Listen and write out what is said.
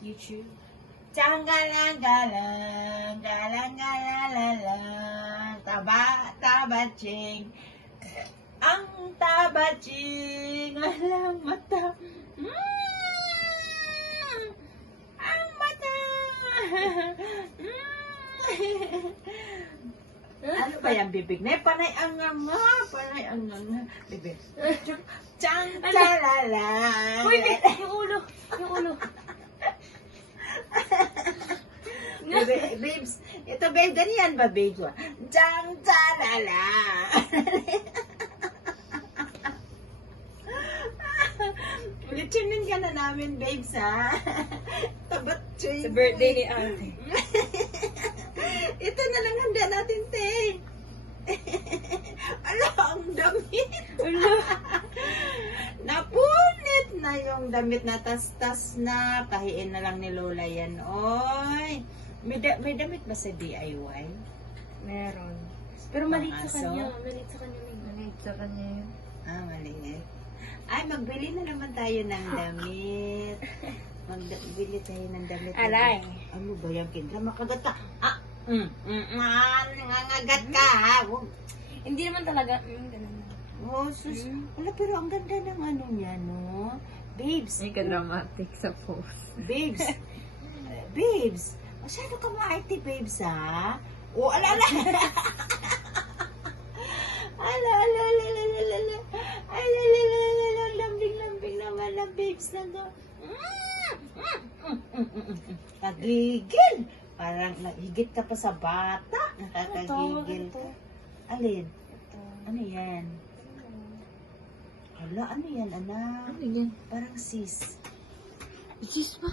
YouTube. Galang, galang, galang, taba-tabaching. Ang tabaching, alang mata. Ang mata. Ano ba yan, bibig? Ne, panay ang nga, panay ang nga. Bibig. Chang, chalala. Uy, yung ulo. Yung ulo. Babes, ito babe, ganyan ba babe? Chang, chalala. Ulit-tunin ka na namin, babes, ha? Tabat Sa birthday ni ate. Ito na lang handa natin, te. Ala, ang damit. Napunit na yung damit na tas-tas na. Pahiin na lang ni Lola yan. Oy, may damit ba sa DIY? Meron. Pero maliit sa Aso? kanya. Maliit sa kanya. Maliit sa kanya yun. Ah, maliit. Ay, magbili na naman tayo ng damit. Magbili tayo ng damit. Alay. Ano ba yan, Kendra? Makagat ka. Nangangagat ka, ha? Hindi naman talaga. Ganun. Oh, sus. Wala, pero ang ganda ng ano niya, no? Babes. May ka-dramatic sa post. Babes. Babes. Masyado ka maarte, babes, ha? Oh, ala. Lambing naman ng babes na to. Nagigil. Parang higit ka pa sa bata. Nakakagigil Ito. ka. Alin? Ito. Ano yan? Hala, ano yan, anak? Ano yan? Parang sis. Sis ba?